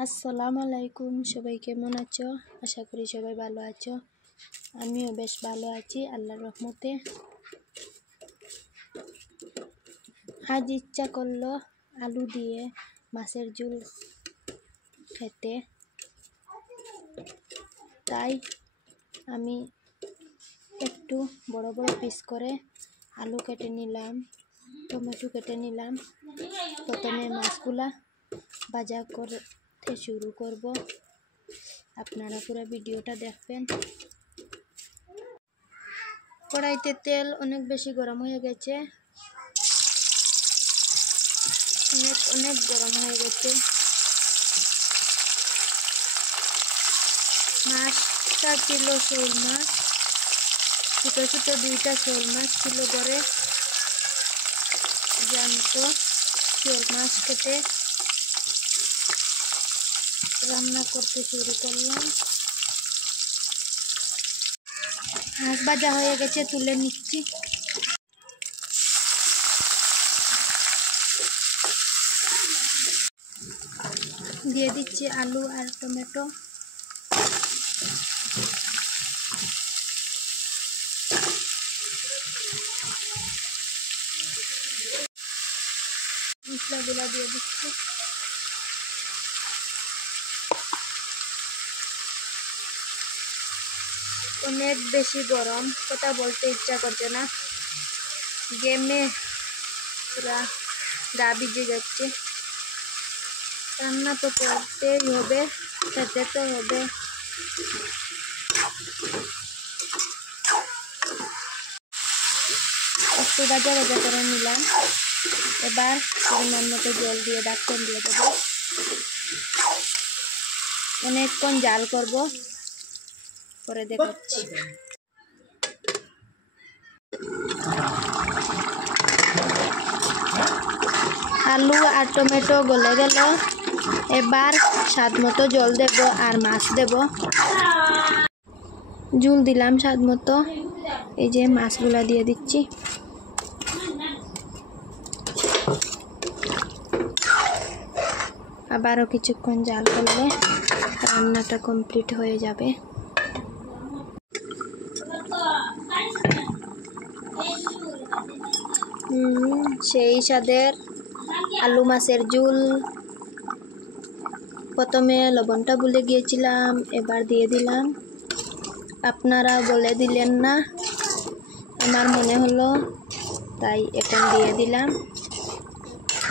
আসসালামু আলাইকুম, সবাই কেমন আছো? আশা করি সবাই ভালো আছো। আমিও বেশ ভালো আছি আল্লাহর রহমতে। আজ ইচ্ছা করলো আলু দিয়ে মাছের ঝোল খেতে, তাই আমি একটু বড় বড় পিস করে আলু কেটে নিলাম, টমেটো কেটে নিলাম। প্রথমে মাছগুলা ভাজা করতে শুরু করব। আপনারা পুরো ভিডিওটা দেখবেন। কড়াইতে তেল অনেক বেশি গরম হয়ে গেছে, অনেক গরম হয়ে গেছে। মাছটা ছিল শোল মাছ, ছোট ছোট দুইটা শোল মাছ ছিল ঘরে, জ্যান্ত শোল মাছ কেটে রান্না করতে শুরু করলাম। মাছ ভাজা হয়ে গেছে, তুলে নিচ্ছি। দিয়ে দিচ্ছি আলু আর টমেটো। মশলাগুলা দিয়ে দিচ্ছি। অনেক বেশি গরম, কথা বলতে ইচ্ছা করছে না, গেমে পুরা গা ভিজে যাচ্ছে। রান্না তো করতেই হবে, খেতে তো হবে। একটু ভাজা ভাজা করে নিলাম। এবার পরিমাণ মতো জল দিয়ে ঢাকন দিয়ে দেবো। অনেকক্ষণ জাল করব, পরে দেখাচ্ছি। আলু আর টমেটো গলে গেল, এবার স্বাদ মতো জল দেব আর মাছ দেব। ঝোল দিলাম স্বাদ মতো, এই যে মাছগুলা দিয়ে দিচ্ছি। আবারও কিছুক্ষণ জাল করলে রান্নাটা কমপ্লিট হয়ে যাবে। সেই স্বাদের আলু মাছের ঝোল। প্রথমে লবণটা ভুলে গিয়েছিলাম, এবার দিয়ে দিলাম। আপনারা বলে দিলেন না, আমার মনে হলো তাই এখন দিয়ে দিলাম।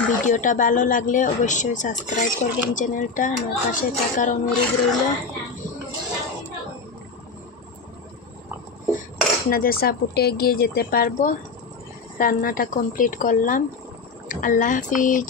ভিডিওটা ভালো লাগলে অবশ্যই সাবস্ক্রাইব করবেন চ্যানেলটা, আমার পাশে থাকার অনুরোধ রইল। আপনাদের সাপোর্টে এগিয়ে যেতে পারবো। রান্নাটা কমপ্লিট করলাম। আল্লাহ হাফিজ।